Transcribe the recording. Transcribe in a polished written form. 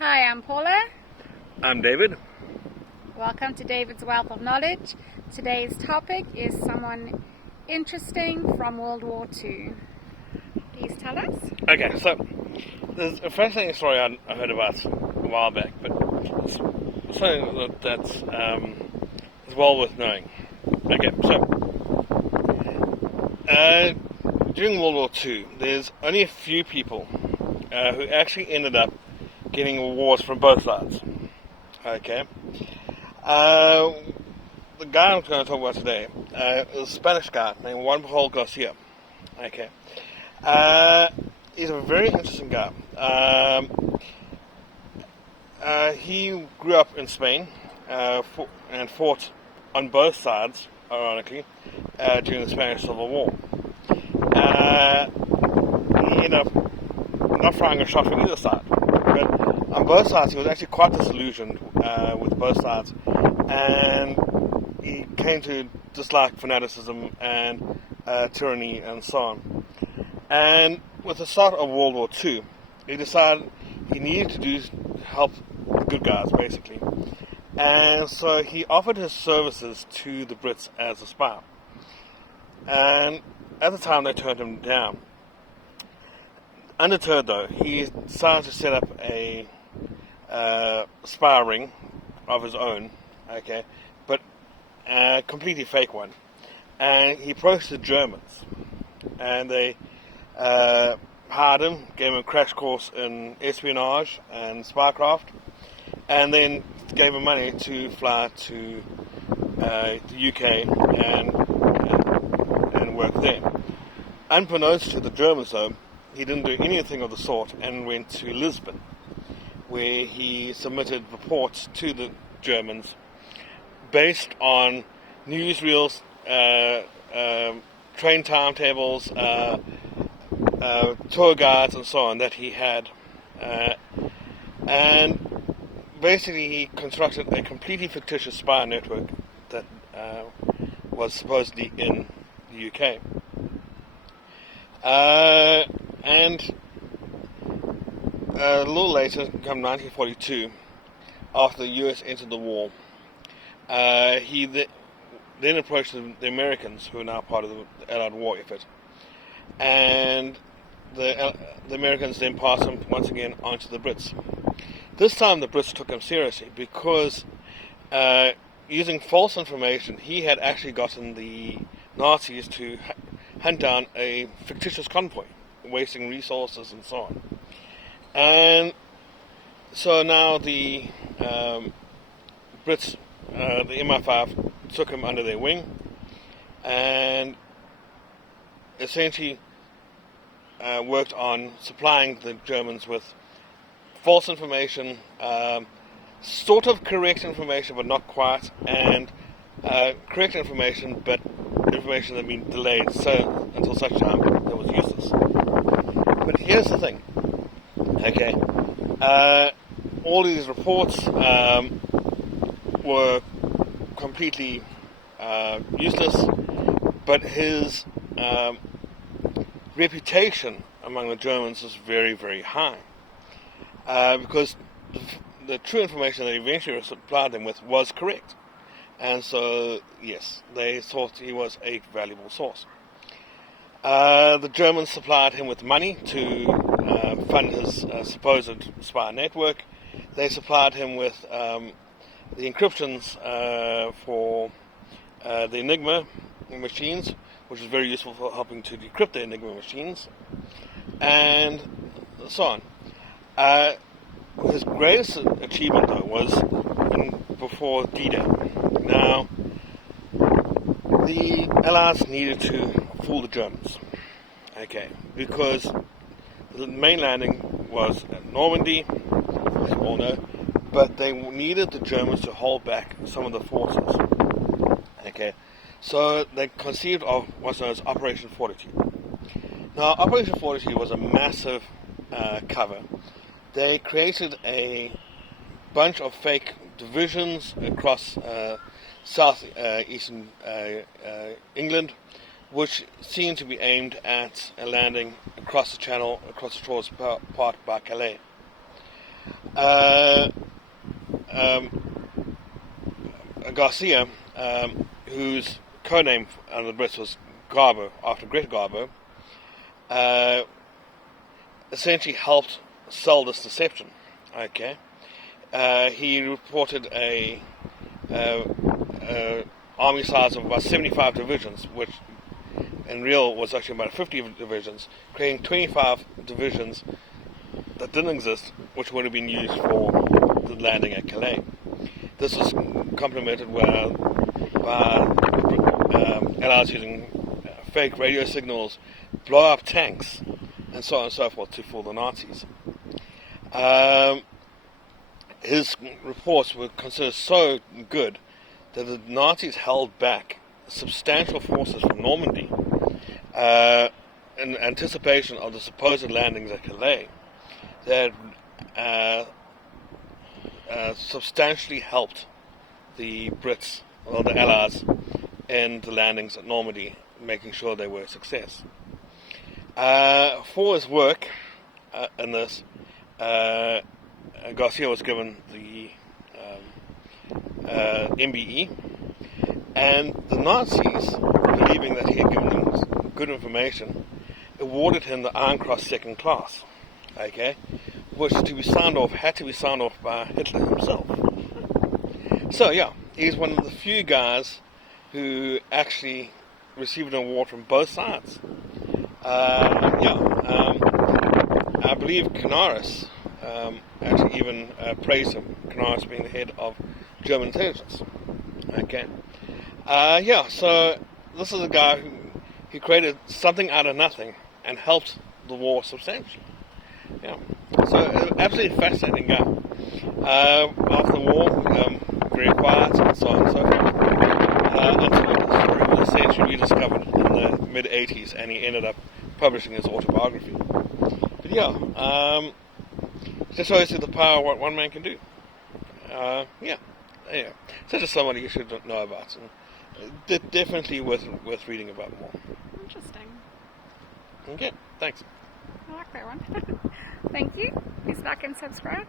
Hi, I'm Paula. I'm David. Welcome to David's Wealth of Knowledge. Today's topic is someone interesting from World War II. Please tell us. Okay, so there's a fascinating story I heard about a while back, but it's something that's is well worth knowing. Okay, so during World War II, there's only a few people who actually ended up getting awards from both sides. Okay. The guy I'm going to talk about today is a Spanish guy named Juan Pujol Garcia. Okay. He's a very interesting guy. He grew up in Spain and fought on both sides, ironically, during the Spanish Civil War. He ended up not firing a shot from either side. But on both sides, he was actually quite disillusioned with both sides. And he came to dislike fanaticism and tyranny and so on. And with the start of World War II, he decided he needed to help the good guys, basically. And so he offered his services to the Brits as a spy. And at the time, they turned him down. Undeterred, though, he decided to set up a spy ring of his own, okay, but a completely fake one. And he approached the Germans, and they hired him, gave him a crash course in espionage and spycraft, and then gave him money to fly to the UK and work there. Unbeknownst to the Germans, though, he didn't do anything of the sort and went to Lisbon, where he submitted reports to the Germans based on newsreels, train timetables, tour guides, and so on that he had. And basically, he constructed a completely fictitious spy network that was supposedly in the UK. And a little later, come 1942, after the US entered the war, he then approached the Americans, who are now part of the Allied war effort. And the Americans then passed him once again onto the Brits. This time the Brits took him seriously because using false information, he had actually gotten the Nazis to hunt down a fictitious convoy, wasting resources and so on. And so now the Brits, the MI5, took him under their wing and essentially worked on supplying the Germans with false information, sort of correct information but not quite, and correct information but information that had been delayed until such time that was useless. But here's the thing, okay, all these reports were completely useless, but his reputation among the Germans was very, very high, because the true information that he eventually supplied them with was correct. And so, yes, they thought he was a valuable source. The Germans supplied him with money to fund his supposed spy network. They supplied him with the encryptions for the Enigma machines, which is very useful for helping to decrypt the Enigma machines, and so on. His greatest achievement, though, was before D-Day. Now, the Allies needed to fool the Germans, okay, because the main landing was at Normandy, as you all know, but they needed the Germans to hold back some of the forces, okay. So they conceived of what's known as Operation Fortitude. Now, Operation Fortitude was a massive cover. They created a bunch of fake divisions across southeastern England, which seemed to be aimed at a landing across the channel, across the shores part by Calais. uh, Garcia, whose codename under the Brits was Garbo, after Greta Garbo, essentially helped sell this deception. Okay, he reported a army size of about 75 divisions, which in real was actually about 50 divisions, creating 25 divisions that didn't exist, which would have been used for the landing at Calais. This was complemented by Allies using fake radio signals, blow up tanks, and so on and so forth to fool the Nazis. His reports were considered so good that the Nazis held back substantial forces from Normandy in anticipation of the supposed landings at Calais. That substantially helped the Brits, or the Allies, in the landings at Normandy, making sure they were a success. For his work in this, Garcia was given the MBE, and the Nazis, believing that he had given them good information, awarded him the Iron Cross Second Class, okay, which had to be signed off by Hitler himself. So yeah, he's one of the few guys who actually received an award from both sides. I believe Canaris actually even praised him, Canaris being the head of German intelligence. Okay. So this is a guy who created something out of nothing and helped the war substantially. Yeah. So absolutely fascinating guy. After the war, very quiet and so on and so forth. Until the story was essentially rediscovered in the mid-80s, and he ended up publishing his autobiography. But just shows you the power of what one man can do. So just somebody you should know about, and definitely worth reading about more. Interesting. Okay, thanks. I like that one. Thank you. Please like and subscribe.